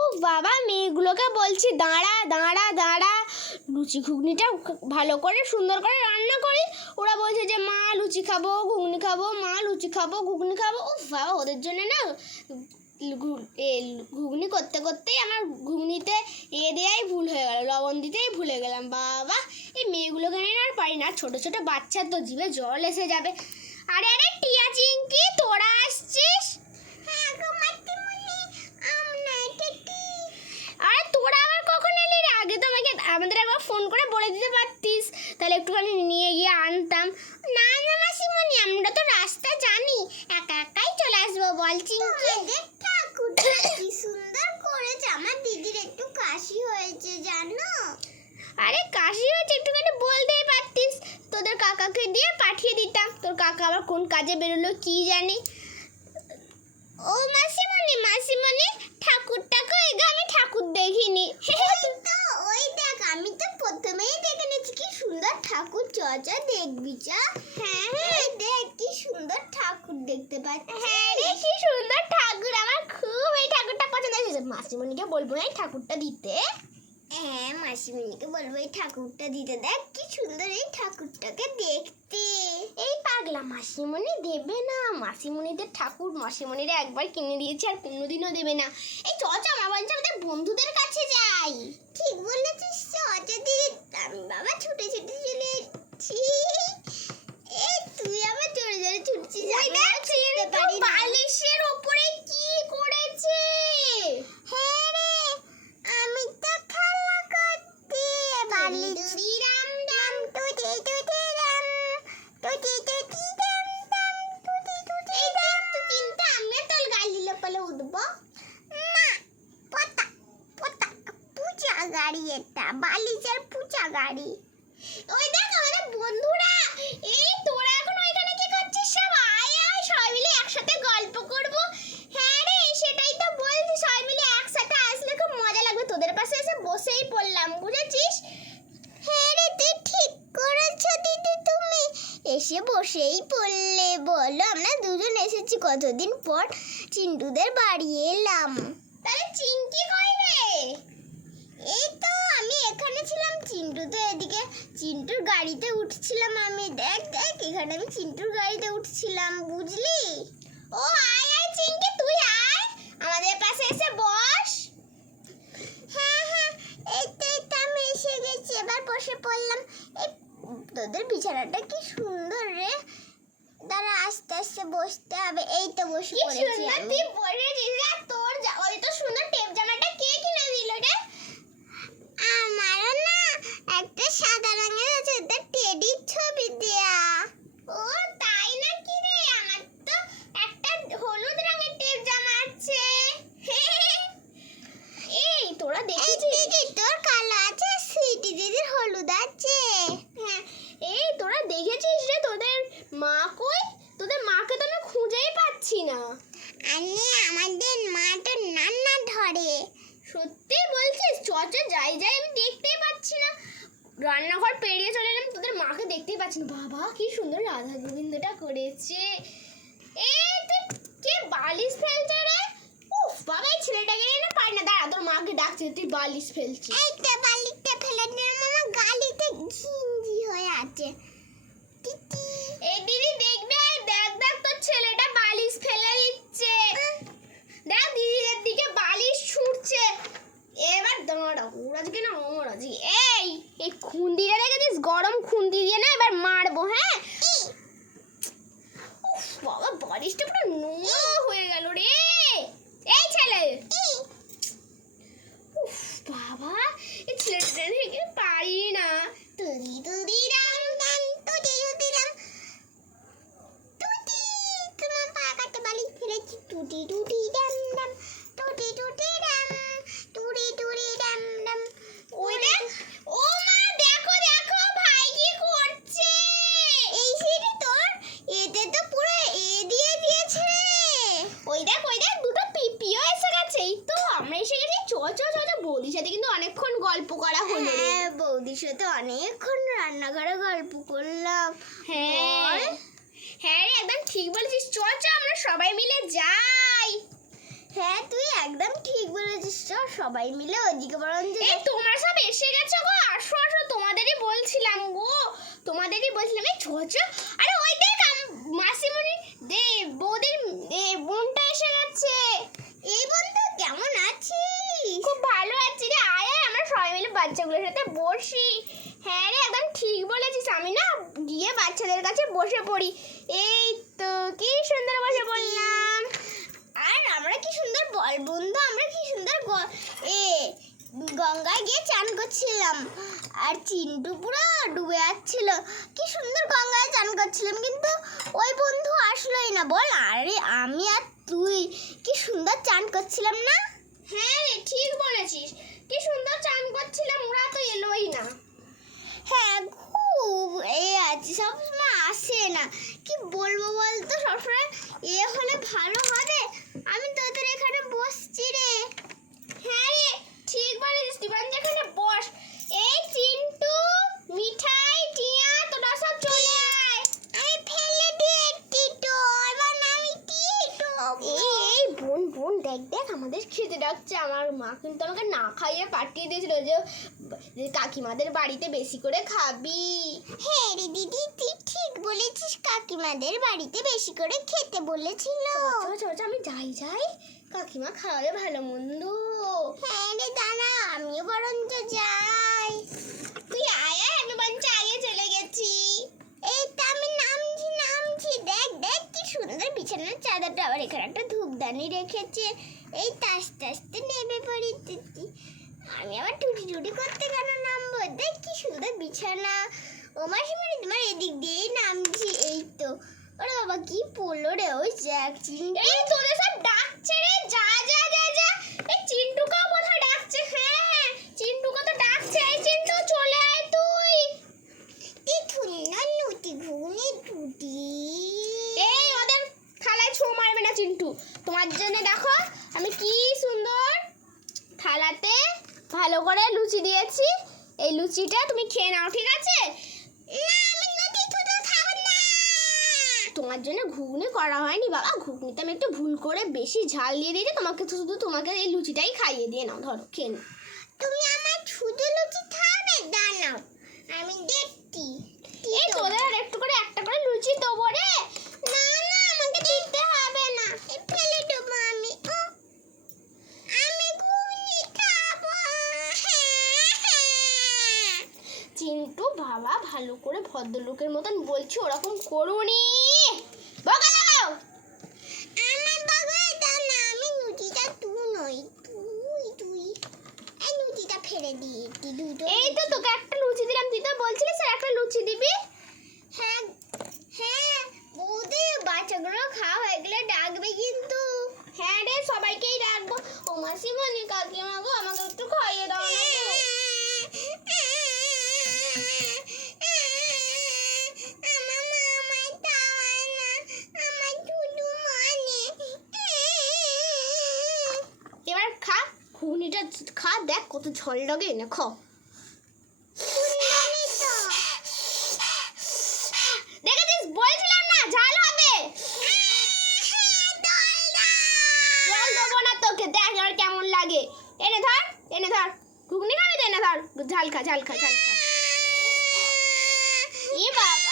ও বাবা, মেয়েগুলোকে বলছি দাঁড়া দাঁড়া দাঁড়া, লুচি ঘুগনিটা ভালো করে সুন্দর করে রান্না করি। ওরা বলছে যে মা লুচি খাবো ঘুগনি খাবো, মা লুচি খাবো ঘুগনি খাবো। ও বাবা, ওদের জন্য না ঘুগনি করতে করতেই আমার ঘুগনিতে দেওয়াই ভুল হয়ে গেল, লবণ দিতেই ভুলে গেলাম। বাবা, এই মেয়েগুলোকে নিয়ে আর পারি না। ছোট ছোট বাচ্চার তো জিভে জল এসে যাবে। আরে আরে টিয়া চিঙ্কি, তোরা আসছিস? আরে তোরা আবার কখন এলি রে? আগে তো আমাদের একবার ফোন করে বলে দিতে পারতিস, তাহলে একটুখানি নিয়ে গিয়ে আনতাম। না না মাসিমণি, আমরা তো রাস্তা জানি, একা একাই চলে আসবো। বল চিঙ্কি, ঠাকুরটা কি সুন্দর করেছে। আমার দিদির একটু কাশি হয়েছে জানো। আরে কাশি হয়েছে একটুখানি বলতেই পারতিস, তোদের কাকাকে দিয়ে পাঠিয়ে দিতাম। তোর কাকা আবার কোন কাজে বেরোলো কি জানি। ও মাসিমণি মাসিমণি, ঠাকুরটাকে আমি ঠাকুর দেখিনি। তো ওই দেখ, আমি তো প্রথমেই দেখে নিয়েছি কি সুন্দর ঠাকুর। চা দেখবি চা। হ্যাঁ হ্যাঁ দেখ কি সুন্দর ঠাকুর দেখতে পাচ্ছি। হ্যাঁ রে, কি সুন্দর ঠাকুর, আমার খুব এই ঠাকুরটা পছন্দ হয়েছে। মাসিমণিকে বলবো না এই ঠাকুরটা দিতে? হ্যাঁ মাসিমণিকে বলবো এই ঠাকুরটা দিতে। দেখ কি সুন্দর এই ঠাকুরটাকে দেখতে। এই পাগলা, মাসিমণি দেবে না। মাসিমণিদের ঠাকুর মাসিমণিরা একবার কিনে দিয়েছে, আর কোনোদিনও দেবে না। এই চ চ, আমার বলছে আমাদের বন্ধুদের কাছে যাই। ঠিক বলেছিস, দিদি। আমি বাবা ছুটে ছুটে চলে এসেছি। এই তুই আবার জোরে জোরে ছুটছিস। ওই দেখ ছেলেটা বালিশের ওপরে কি করেছে। হ্যাঁ রে, আমি তো খেলা করতে বালিশ। রাম রাম তুই রাম, তুই রাম রাম, তুই রাম। তুই চিন্তা, আমি তোর গালি লোপালে উঠবো না, পতা পতা পূজা গাড়ি, এটা বালিশের পূজা গাড়ি। ওই দেখ আমাদের বন্ধুরা। এই তোরা এখন ওইখানে কি করছিস? সব আয় আয়, সবাই মিলে একসাথে গল্প করব। হ্যাঁ রে, সেটাই তো বলছি, সবাই মিলে একসাথে আসলে খুব মজা লাগবে। তোদের পাশে এসে বসেই পড়লাম, বুঝেছিস? হ্যাঁ রে, তুই ঠিক করেছো দিদি। তুমি এসে বসেই পড়লে। বলো, আমরা দুজন এসেছি কতদিন পর চিন্টুদের বাড়ি এলাম। তাহলে চিঙ্কি কই রে? এই তো আমি এখানে ছিলাম, চিন্টু তো এদিকে। চিন্টুর গাড়িতে উঠছিলাম আমি। দেখ দেখ, এখানে আমি চিন্টুর গাড়িতে উঠছিলাম, বুঝলি? ও আয় আয় চিঙ্কি, তুই আয় আমাদের পাশে এসে বস। হ্যাঁ হ্যাঁ, এই তো আমি এসে গেছি। এবার বসে পড়লাম। এই তোদের বিছানাটা কি সুন্দর রে। দাঁড়া, আস্তে আস্তে বসতে হবে। এই তো বসে কি পড়েছি সুন্দর আমি। তুই পরেছিস রে। তোর ওই তো সুন্দর টেপ জামাটা কে কিনে দিল রে? আমারও না একটা সাদা রঙের আছে, ওটা টেডির ছবি দেয়া। ও তাই নাকি রে? আমার তো একটা হলুদ রঙের টেপ জামা আছে। এই তোরা দেখেছিস? দিদি তোর কালো আছে, সুইটি দিদির হলুদ আছে। হ্যাঁ, এই তোরা দেখেছিস রে তোদের মা কই? তোদের মাকে তো আমি খুঁজেই পাচ্ছি না। আরে আমাদের মা তো রান্না ধরে। সত্যি বলছিস? চ চ যাই যাই, আমি দেখতেই পাচ্ছি না। রান্নাঘর পেরিয়ে চলে এলাম, তোদের মাকে দেখতেই পাচ্ছি না। বাবা কি সুন্দর রাধা গোবিন্দটা করেছে। এই তুই কে বালিশ ফেলছে রে? উফ বাবা, এই ছেলেটাকে নিয়ে না পারি না। দাঁড়া, তোর মাকে ডাকছে, তুই বালিশ ফেলছিস। এই তো বালিতে ফেলে দিলাম, আমার গালিতে ঘিঞ্জি হয়ে আছে। টিটি এই দিদি দেখবে, দেখ দেখ তোর ছেলেটা বালিশ ফেলে দিচ্ছে। দেখ দিদিদের দিকে বালিশ ছুটছে। এবার দাঁড়া, ওর আজকে না আমার আজকে। এই খুন্দিটা দেখেছিস? গরম খুন্দি দিয়ে না এবার মারবো। হ্যাঁ, উফ বাবা, বালিশটা পুরো নোংরা হয়ে গেল রে। এই ছেলে, উফ বাবা, এই ছেলেটা থেকে পারি না। তুদি রাম রাম, তুদি রাম। তুদি, তোমার পা কাটে বালিশ ফেলেছি। তুদি রাম রাম, তুদি রাম, তুদি রাম রাম। ওই দেখ, ও মা দেখো দেখো, ভাই কি করছে? এই সিঁড়ি তোর এতে তো পুরো দিয়ে দিয়েছে। ওই দেখ দুটো পিপিও এসে গেছে। এই তো আমরা এসে গেছি। চ চ চ চ, বৌদির সাথে কিন্তু অনেকক্ষণ গল্প করা হলো রে। হ্যাঁ, বৌদির সাথে অনেকক্ষণ রান্নাঘরে গল্প করলাম। হ্যাঁ হ্যাঁ রে, একদম ঠিক বলেছিস। চ চ, আমরা সবাই মিলে যাই। হ্যাঁ তুই একদম ঠিক বলেছিস, চল সবাই মিলে ওইদিকে বরঞ্চ এই তোমরা সব এসে গেছো গো, আসো আসো, তোমাদেরই বলছিলাম গো, তোমাদেরই বলছিলাম। এই ছো ছো, আরে ওই দেখ মাসিমণি দে বৌদির বোনটা এসে গেছে। এই বন্ধু কেমন আছিস? খুব ভালো আছি রে, আয় আয় আমরা সবাই মিলে বাচ্চাগুলোর সাথে বসি। হ্যাঁ রে একদম ঠিক বলেছিস, আমি না গিয়ে বাচ্চাদের কাছে বসে পড়ি। এই তো কি সুন্দর বসে পড়লাম। আর আমরা কি সুন্দর বল বন্ধু, আমরা কি সুন্দর গঙ্গায় গিয়ে চান করছিলাম, আর চিন্টু পুরো ডুবে যাচ্ছিল। কি সুন্দর গঙ্গায় চান করছিলাম, কিন্তু ওই বন্ধু আসলোই না। বল, আরে আমি আর তুই কি সুন্দর চান করছিলাম না? হ্যাঁ রে ঠিক বলেছিস, কি সুন্দর চান করছিলাম, ওরা তো এলোই না। হ্যাঁ খুব আছে, সবসময় আসে না। কি বলবো বলতো, সবসময় হলে ভালো হবে। আমি তোদের এখানে বসছি রে। হ্যাঁ রে ঠিক বলেছিস, তুই যেখানে বস। এই চিন্টু, মিঠাই, টিয়া, তোরা সব চলে আয়। আমি ফেলে দিয়ে টিটো, আমার নাম টিটো। এই বোন বোন দেখ দেখ আমাদের খেতে ডাকছে। আমার মা কিন্তু আমাকে না খাইয়ে পাঠিয়ে দিয়েছিল যে কাকিমাদের বাড়িতে বেশি করে খাবি। হ্যাঁ রে দিদি, তুই ঠিক বলেছিস, কাকিমাদের বাড়িতে বেশি করে খেতে বলেছিল। আমি যাই, কাকিমা খাওয়াবে ভালো মন্দ। হ্যাঁ রে দাঁড়া, আমিও বরঞ্চ যাই। তুই আয় আয়, আমি বঞ্চ আগে চলে গেছি। এই তো আমি নামছি। দেখ দেখ কি সুন্দর বিছানার চাদরটা, আবার এখানে একটা ধূপদানি রেখেছে। এই আস্তে আস্তে নেমে পড়ি। আমি আবার টুটি করতে কেন নামবো? দেখ কি সুন্দর বিছানা। ও মাসিমণি, তোমার এদিক দিয়েই নামছি। এই তো, ওরে বাবা কি পড়লো রে, ওই দেখ চিন্টু। এই তোদের সব ডাকছে রে, যা যা যা যা। এই চিন্টুকেও কোথায় ডাকছে। হ্যাঁ চিন্টুকে তো ডাকছে। এই চিন্টু চলে আয় তুই। কি সুন্দর লুচি ঘুগনি টুটি। এই ওদের থালায় ছো মারবে না চিন্টু। তোমার জন্য দেখো আমি কি সুন্দর থালাতে ভালো করে লুচি দিয়েছি। এই লুচিটা তুমি খেয়ে নাও, ঠিক আছে? না, আমি লুচি শুধু খাবো না। তোমার জন্য ঘুগনি করা হয়নি বাবা, ঘুগনিতে আমি একটু ভুল করে বেশি ঝাল দিয়ে দিয়েছি। তোমাকে এই লুচিটাই খাইয়ে দিয়ে নাও, ধরো খেয়ে নাও। তুমি আমার শুধু লুচি খাবে? দাঁড়াও আমি দেখছি। এই তোদের আর একটু করে একটা করে লুচি দেবো রে। না না, আমাকে দিতে হবে না, ফেলে দেবো আমি। আমি ঘুগনি খাবো। চিন্টু বাবা ভালো করে ভদ্রলোকের মতন বলছি, ওরকম করুনি। বকা লাগাও। আমার বাবা দাও না, আমি লুচিটা তুই নই, তুই এই লুচিটা ফেলে দিয়েছি দুটো। এই তো তোকে একটা লুচি দিলাম, তুই তো বলছিলিস আর একটা লুচি দিবি। হ্যাঁ হ্যাঁ বৌদি, বাচ্চাগুলো খাওয়া হয়ে গেলে ডাকবে কিন্তু। হ্যাঁ রে সবাইকেই রাখবো। ও মাসিমণি, কাকিমা গো, আমাকে একটু খাইয়ে দাও না গো। আমার মা আমায় খাওয়ায় না, আমার শুধু মানে। এবার খা ঘুগনিটা, খা, দেখ কত ঝল লাগে না, খা। দেখেছিস বলছিলাম না ঝাল হবে। জল দেবো না তোকে, দেখ এবার কেমন লাগে। এনে ধর ঘুগনি খাবি তো, এনে ধর, ঝাল খা। এ বাবা।